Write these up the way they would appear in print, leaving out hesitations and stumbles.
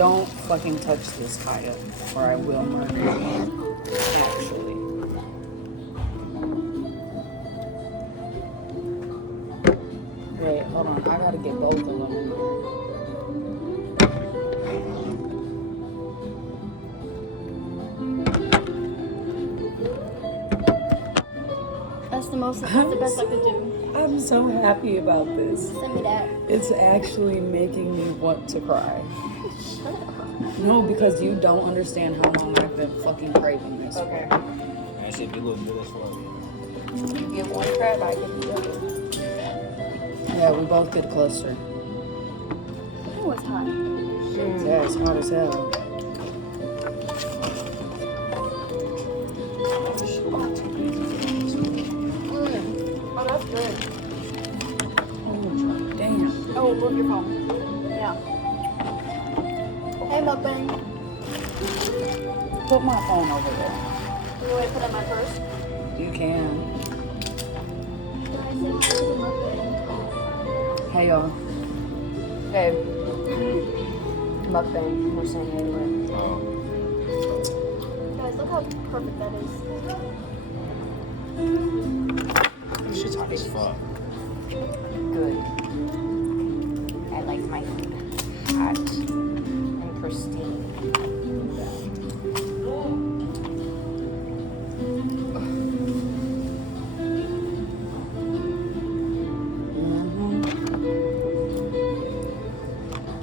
Don't fucking touch this, Kaya, or I will murder you. Actually. Wait, hold on. I gotta get both of them in there. That's the best I could do. I'm so happy about this. Send me that. It's actually making me want to cry. Shut up. No, because you don't understand how long I've been fucking craving this. Okay. I said you look good as well. You get one crab, I get the other. Yeah, we both get cluster. Oh, it's hot. Yeah, it's hot as hell. Oh, that's good. Oh, damn. Oh, move your phone. Yeah. Hey, Mukbang. Put my phone over there. You want to put it in my purse? You can. I said hi to Mukbang. Hey, y'all. Hey. Mukbang. We're saying hey to it. Oh. Guys, look how perfect that is. This shit's hot as fuck. Good. I like my food hot and pristine.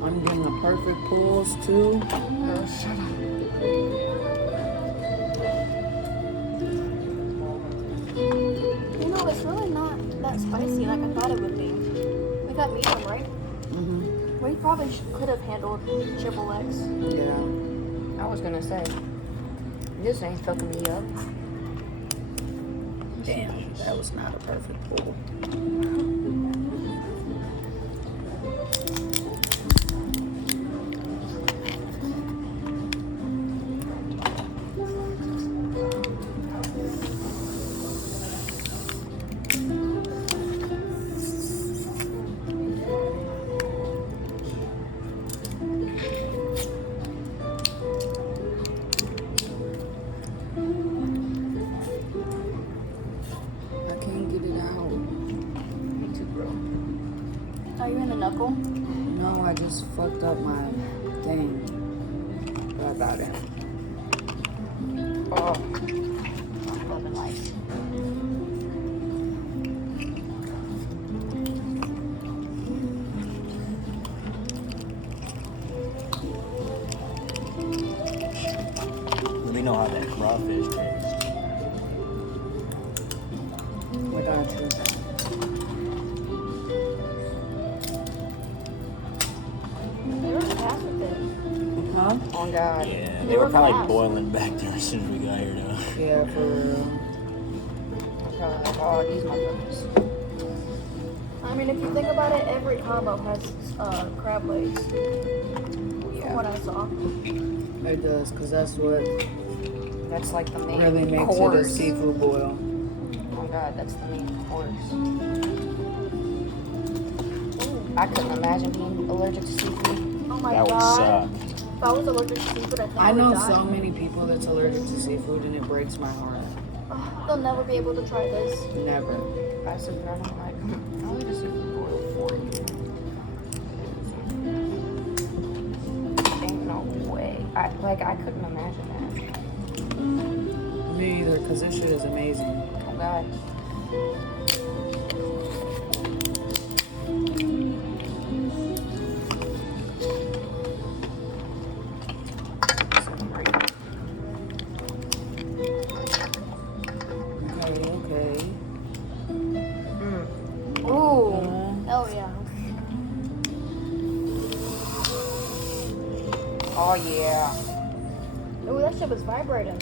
I'm getting the perfect pulls, too. Shut up. You know, it's really not that spicy like I thought it would be. We got medium, right? Mm-hmm. We probably could have handled triple X. Yeah. I was gonna say, this ain't fucking me up. Damn, that was not a perfect pull. Are you in the knuckle? No, I just fucked up my thing. What about it? Oh. I'm loving life. Let me know how that crawfish tastes. I got you. They were fast with it. Huh? Oh God. Yeah, They they were were probably fast. boiling back there as soon as we got here though. Yeah, for real. Probably like, oh, these motherfuckers. I mean, if you think about it, every combo has crab legs. From what I saw. It does, because that's what That's like the main really makes it a course. seafood boil. Oh God, that's the main course. I couldn't imagine being allergic to seafood. Oh my That would God. suck. If I was allergic to seafood, I think I I would know die. so many people that's allergic to seafood, and it breaks my heart. Oh, they'll never be able to try this. Never. I said, I don't like. I'll eat a seafood boil for you. Ain't no way. I couldn't imagine that. Me either, because this shit is amazing. Oh God. Okay. Ooh. Hell yeah. Oh yeah. Ooh, that shit was vibrating.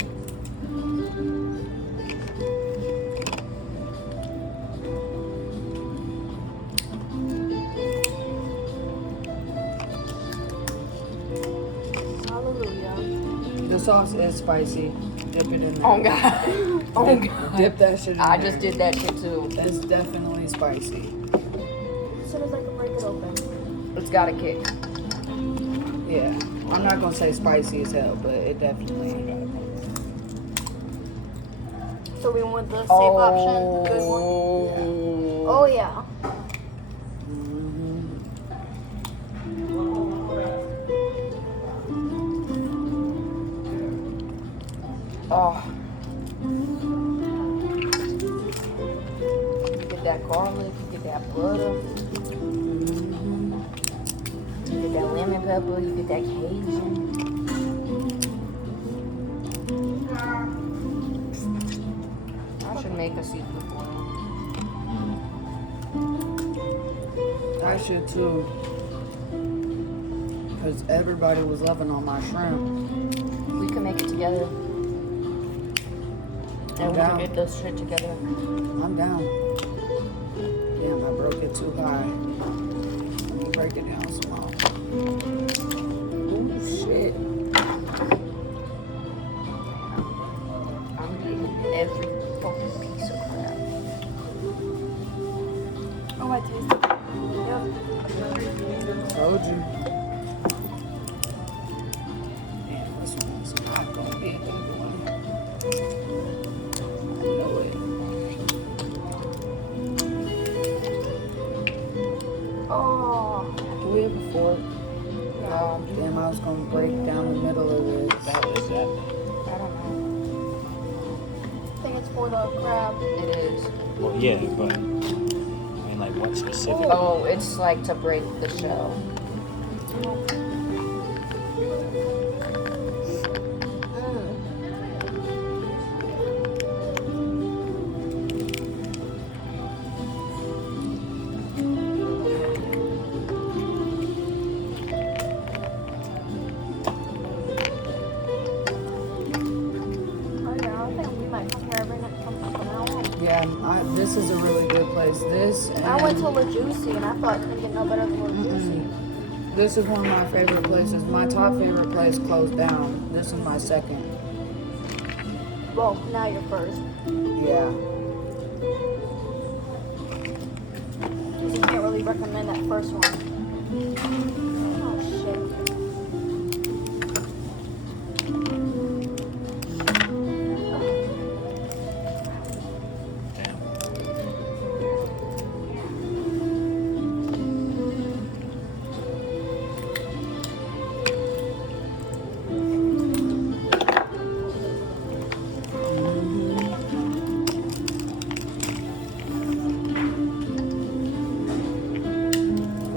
Hallelujah. The sauce is spicy. Dip it in there. Oh God. Oh God. Dip that shit in I there. just did that shit too. It's definitely spicy. As soon as I can break it open. It's got a kick. Yeah. I'm not gonna say spicy as hell, but it definitely. So we went the safe option. Good one. Oh yeah. Mhm. Oh. You get that garlic. You get that butter. You get that lemon pepper. You get that Cajun. I should make a seafood boil. I should too. Because everybody was loving on my shrimp. We can make it together. And we down. can get this shit together. I'm down. Damn, I broke it too high. Let me break it down small. Oh shit. I'm eating every fucking piece of crab. Oh, I taste it. Yep. Told you. Damn, this one's not gonna be a good one. I know it. Oh. Do we have a fork? Damn, I was gonna break down the middle of What this. the hell is that? I don't know. I think it's for the crab. It is. Well, yeah, but I mean, like, what specific? Oh, it's like to break the shell. Yeah, this is a really good place. This and I went to La Juicy and I thought I couldn't get no better than La Juicy. this is one of my favorite places. My top favorite place closed down. This is my second. Well, now you're first. Yeah. You can't really recommend that first one. Oh shit. Damn.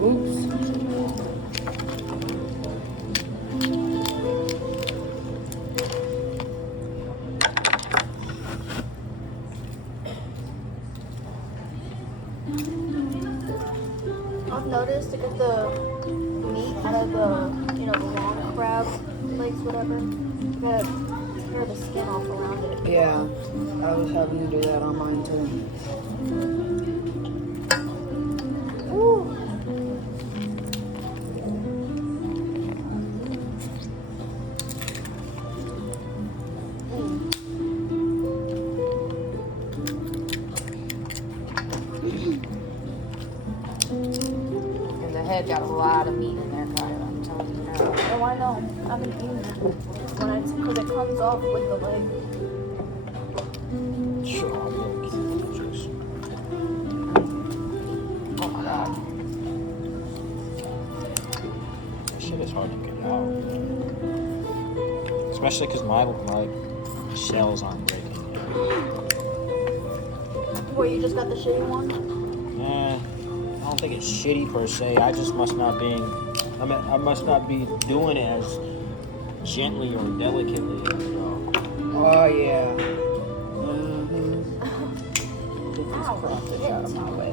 Oops. I've noticed to get the meat out of the, the long crab legs, whatever, you gotta tear the skin off around it. Yeah, I was having to do that on mine too. Ooh. And the head got a lot of meat in there, Kyle. I'm telling you now. Oh, I know. I've been eating it because it comes off with the leg. Sure, I'll go keep the juice. Oh my god. That shit is hard to get out. Especially because my shells aren't breaking. Well, you just got the shitty one? I don't think it's shitty per se. I just must not be. I must not be doing it as gently or delicately as Oh yeah. Get this Ow, crawfish out of my way.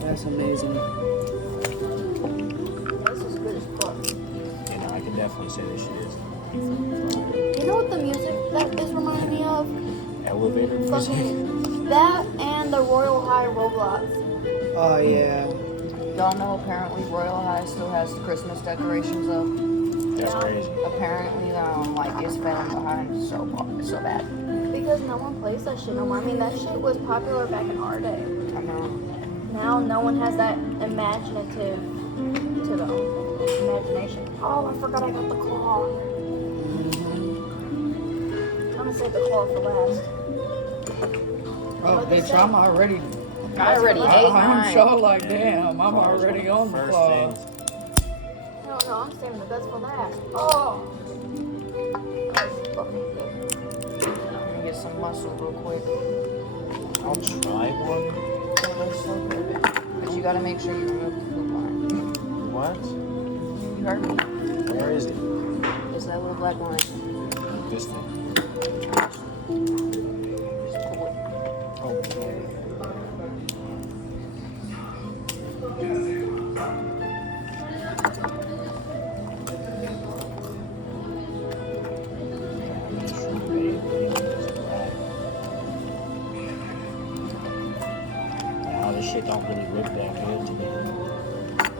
That's amazing. This is good as fuck. You know, I can definitely say this shit is You know what the music that is reminding me of? elevator music. Fucking that and the Royal High Roblox. Oh yeah. Y'all know apparently Royal High still has the Christmas decorations up. That's crazy. Apparently, it's failing behind so bad. Because no one plays that shit no more. I mean, that shit was popular back in our day. I know. Now no one has that imaginative to them. Imagination. Oh, I forgot I got the claw. I'm gonna save the claw for last. Oh, bitch, I'm already. I already ate I'm mine. sure like damn. I'm already on the First claw. things. No, I'm saving the best for last. Oh! That's fucking good. I'm gonna get some muscle real quick. I'll try one. Oh, they're so good. But you gotta make sure you remove the poop line. What? You heard me. Where is it? It's that little black line. This thing. Just pull it. Oh. Now this shit don't really look that good to me.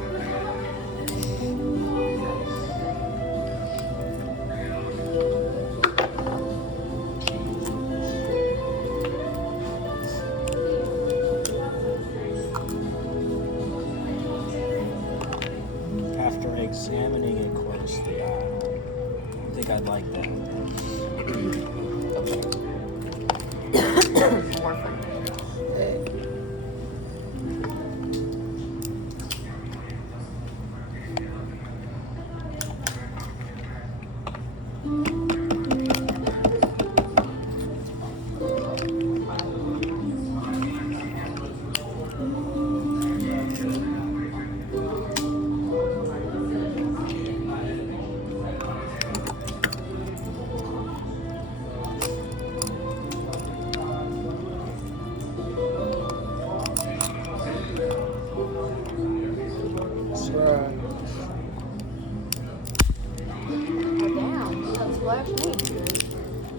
After examining it closely, I don't think I'd like that. More for me. Bruh. Oh, damn. That's splash me.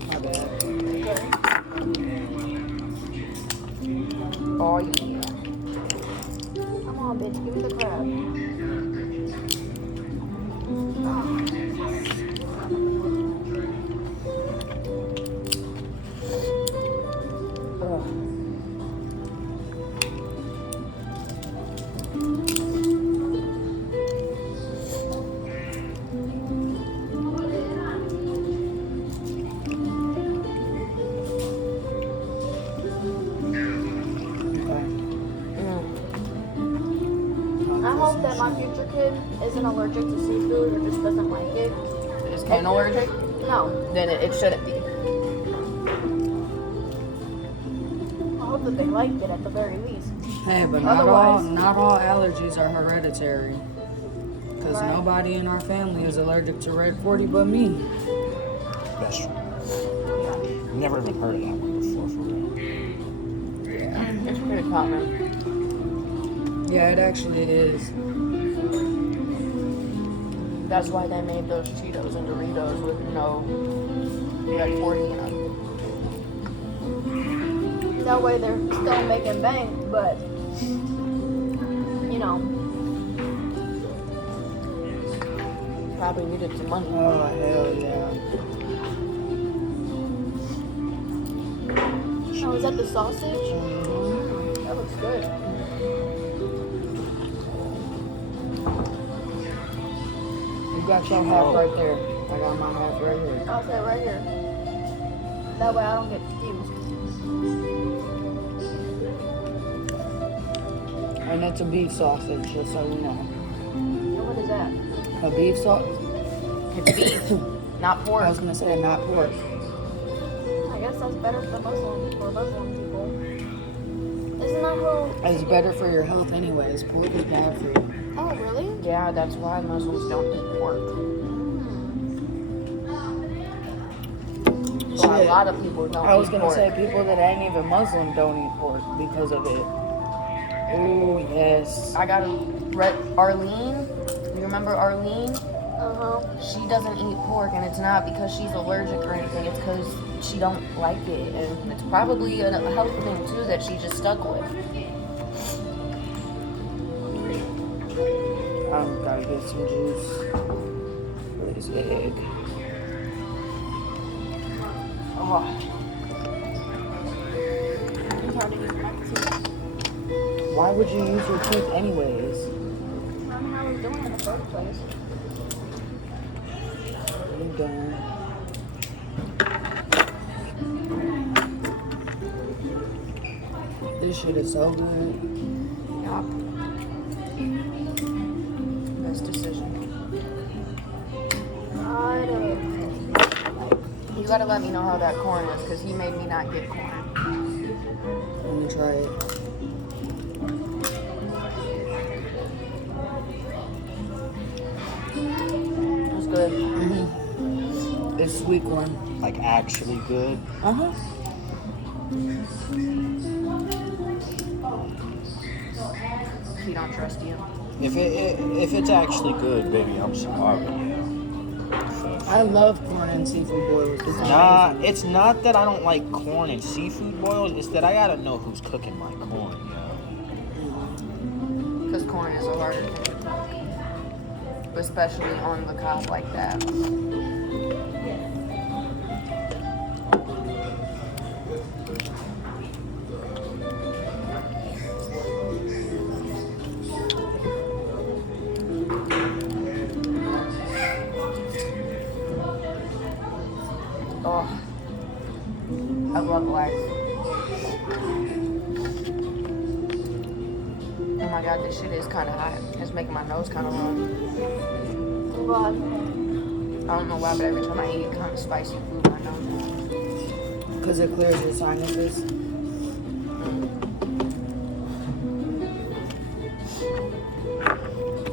My bad. Oh yeah. Come on, bitch. Give me the crab. Ugh. I hope that my future kid isn't allergic to seafood or just doesn't like it. Is Ken allergic? No. Then it shouldn't be. I hope that they like it at the very least. Hey, but Otherwise- not all allergies are hereditary. Because Right. nobody in our family is allergic to red 40 but me. That's true. Never even heard of that one before, for real. It's pretty common. Yeah, it actually is. That's why they made those Cheetos and Doritos with no red 40 in them. That way they're still making bank, but, you know, Probably needed some money. Oh, hell yeah. oh, is that the sausage? That looks good. You got your half right there. I got my half right here. I'll say right here. That way I don't get confused. And it's a beef sausage, just so you know. And what is that? A beef sausage? It's beef, not pork. I was gonna say not pork. I guess that's better for Muslim people. Isn't that who? It's better for your health anyways. Pork is bad for you. Oh, really? Yeah, that's why Muslims don't eat pork. So a Shit. lot of people don't I was eat gonna pork. say people that ain't even Muslim don't eat pork because of it. Oh yes. I got a Arlene. You remember Arlene? Uh-huh. She doesn't eat pork, and it's not because she's allergic or anything. It's because she don't like it, and it's probably a health thing too that she just stuck with. I'm gotta get some juice. Where's egg? Oh, I'm trying to eat my too. Why would you use your teeth anyways? I mean, I was doing it in the first place. You done. This shit is so good. Yup. Best decision. You gotta let me know how that corn is, because he made me not get corn. Let me try it. It's good. Mm-hmm. It's sweet corn. Like actually good. Uh-huh. He don't trust you. If it's actually good, baby, I'm sorry. I love corn and seafood boils. It's Nah, amazing. it's not that I don't like corn and seafood boils. It's that I gotta know who's cooking my corn. Because corn is a harder thing to cook. Especially on the cob like that. Oh, I love life. Oh my god, this shit is kind of hot. It's making my nose kind of run. But I don't know why, but every time I eat kind of spicy food, my nose. Because it clears your sinuses.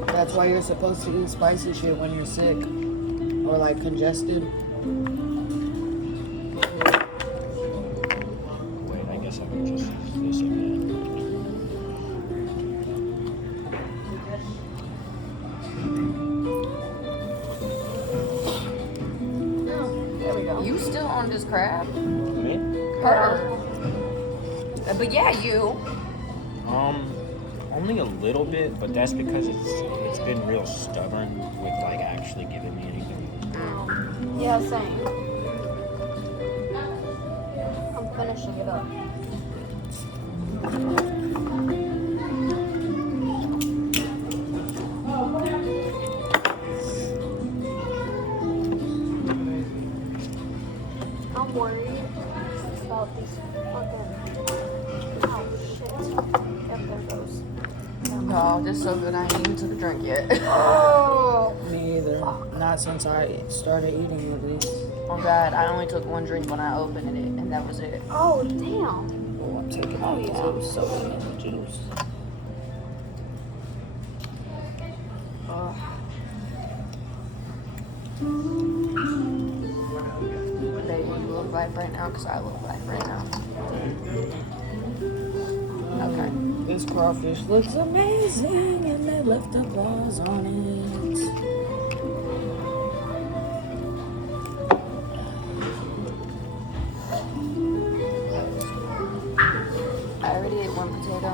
That's why you're supposed to eat spicy shit when you're sick or like congested. Wait, I guess I can just use this again. there we go. You still on this crab? Me? Her. But yeah, you. Only a little bit, but that's because it's been real stubborn with like actually giving me anything. Yeah, same. I'm finishing it up. I'm worried about these fucking. Oh shit. Yep, there goes. Oh, this is so good. I ain't even took a drink yet. Oh! Me either. Not since I started eating at least. Oh god, I only took one drink when I opened it, and that was it. Oh, damn. Oh, I'm taking Oh, it because yeah. it was soaking in the juice. Oh. Baby, you look life right now, because I look life right now. Okay. This crawfish looks amazing and they left the claws on it. I already ate one potato.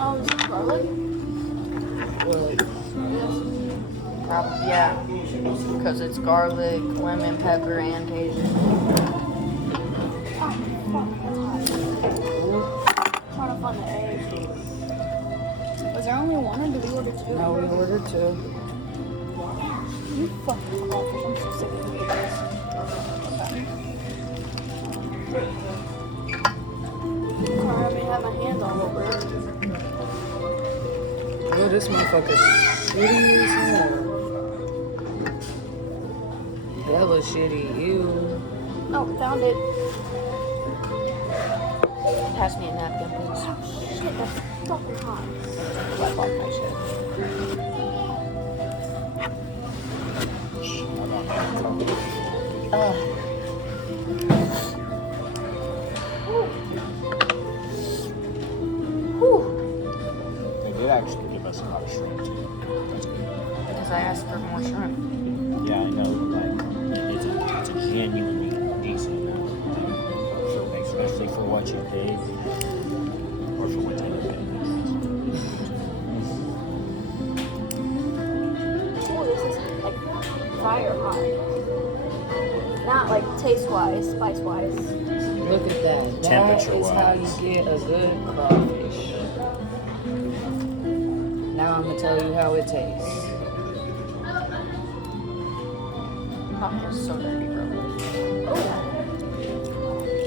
Oh, is it garlic? Probably, yeah. Because it's garlic, lemon, pepper, and Cajun. Oh, fuck, that's hot. Trying to find the egg. Was there only one or did we order two? No, we ordered two. You fucking crawfish. I'm so sick of you guys. Sorry, I may have my hands all over it. Oh, this motherfucker's shitty as hell. Hella shitty, ew. Oh, found it. Pass me a napkin, please. Oh, shit, that's fucking hot. Wipe off my shit. They did actually give us a lot of shrimp too. That's good. Because I asked for more shrimp. Yeah, I know. Like it's a genuinely decent amount, especially for what you paid. or for what type of bag. Oh, this is like fire hot. Not like taste wise, spice wise. Look at that. That is how you get a good crawfish. Now I'm gonna tell you how it tastes. My hand's so dirty, bro. Oh,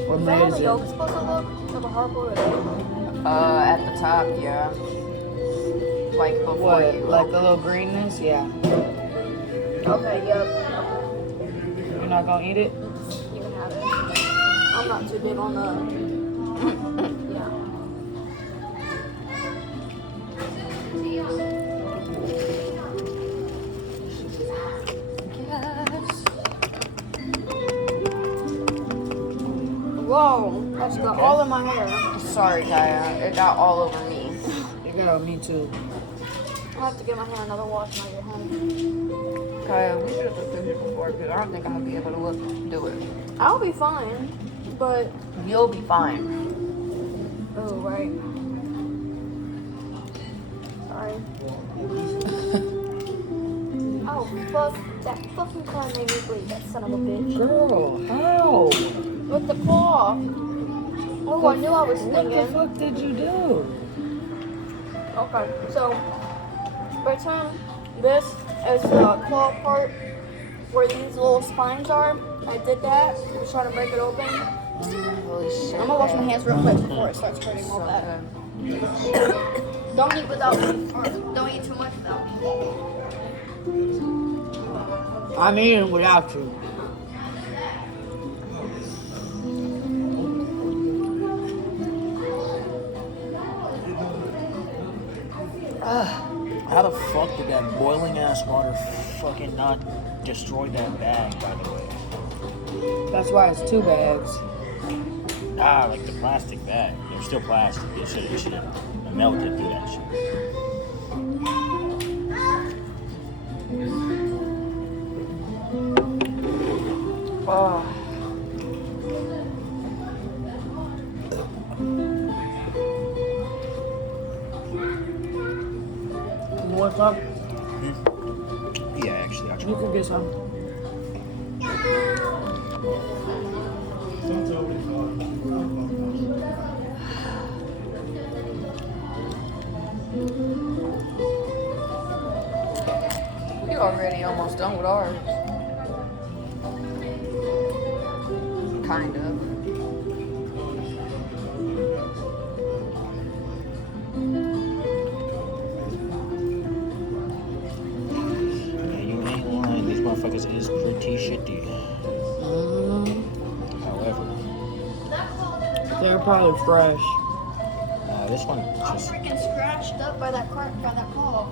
What is that how made the it? yolk's supposed to look? Of a hard-boiled egg? At the top, yeah. Like before What? you. Like the little greenness? Yeah. Okay, yep. You're not gonna eat it? You can have it. I'm not too big on the. Yeah. Yes. Whoa, that's got Okay. all in my hair. Sorry, Kaya. It got all over me. You got me too. I have to give my hair another wash when I get home. Kaya, we should have done this before because I don't think I'm gonna be able to do it. I'll be fine, but You'll be fine. oh right. Sorry. Oh fuck! That fucking car made me bleed. That son of a bitch. Girl, how? With the claw. Oh, I knew I was What the thinking. fuck did you do? Okay, so pretend this is the claw part where these little spines are. I did that. I was trying to break it open. Holy shit. I'm gonna wash my hands real quick before it starts hurting real bad. Don't eat without me. Or don't eat too much without me. I'm eating without you. How the fuck did that boiling ass water fucking not destroy that bag, by the way? That's why it's 2 bags. Ah, like the plastic bag. They're still plastic. It should have melted through that shit. Oh. You want some? Yeah, actually, You can get some. You're already almost done with ours. Kind of. Yeah, you ain't lying. These motherfuckers is pretty shitty. However, They're probably fresh. this one I'm just freaking scratched up by that claw.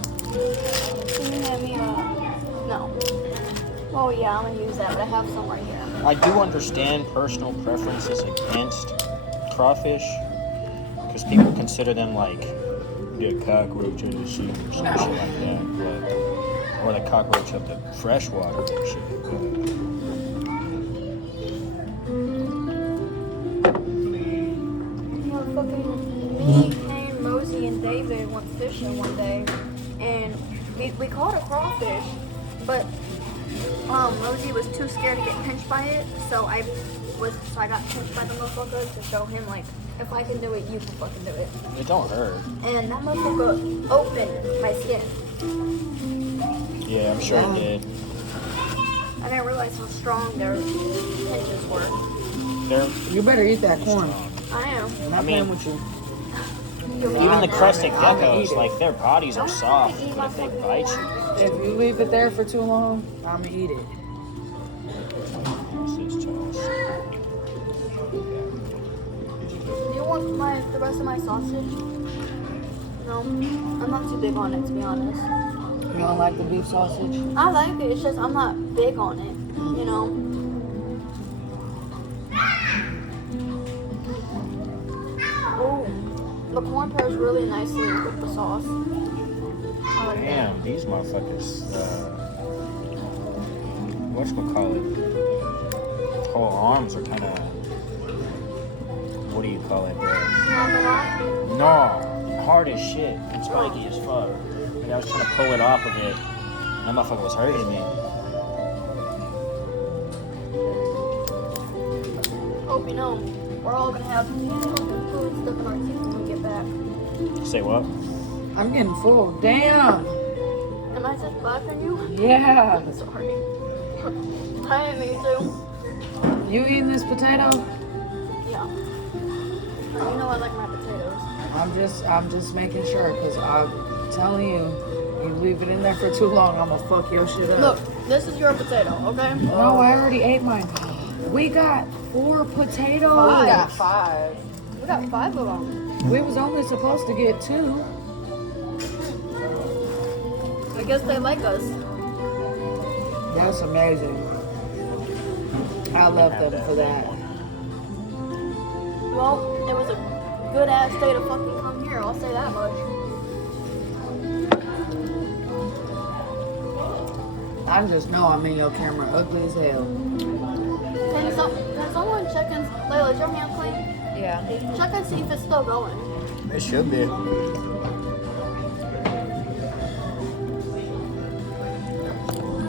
Can you hand me no. Oh yeah, I'm gonna use that, but I have some right here. I do understand personal preferences against crawfish because people consider them like the cockroach of the sea or some shit like that, but, or the cockroach of the freshwater and shit. Motherfucking me, Kane, Mosey, and David went fishing one day, and we caught a crawfish, but Mosey was too scared to get pinched by it, so I got pinched by the motherfucker to show him like, if I can do it, you can fucking do it. It don't hurt. And that motherfucker opened my skin. Yeah, I'm sure it did. I didn't realize how strong their pinches were. They're You better eat that corn. I am. I'm not I mean- playing with you. even the crested I'm gonna eat geckos, it. like their bodies are soft, but if they bite you, If you leave it there for too long, I'm gonna eat it. this is toast. Do you want the rest of my sausage? No, I'm not too big on it, to be honest. You don't like the beef sausage? I like it, it's just I'm not big on it, you know? Oh, the corn pairs really nicely with the sauce. Damn, these motherfuckers. Whatchamacallit? Whole arms are kind of. What do you call it, bro? No, hard as shit. And spiky as fuck. Like I was trying to pull it off of it. That motherfucker was hurting me. Hope you know, we're all gonna have fucking food stuck in our teeth when we get back. Say what? I'm getting full. Damn. Am I just laughing you? Yeah. I'm sorry. I didn't mean to. You eating this potato? Yeah. You know I like my potatoes. I'm just making sure, because I'm telling you, you leave it in there for too long, I'm gonna fuck your shit up. Look, this is your potato, okay? No, I already ate mine. We got 4 potatoes. We got 5. We got 5 of them. We was only supposed to get 2. I guess they like us. That's amazing. I love them for that. Well, it was a good ass day to fucking come here, I'll say that much. I just know I'm in your camera ugly as hell. Can someone check and Layla, is your hand clean? Yeah. Check and see if it's still going. It should be.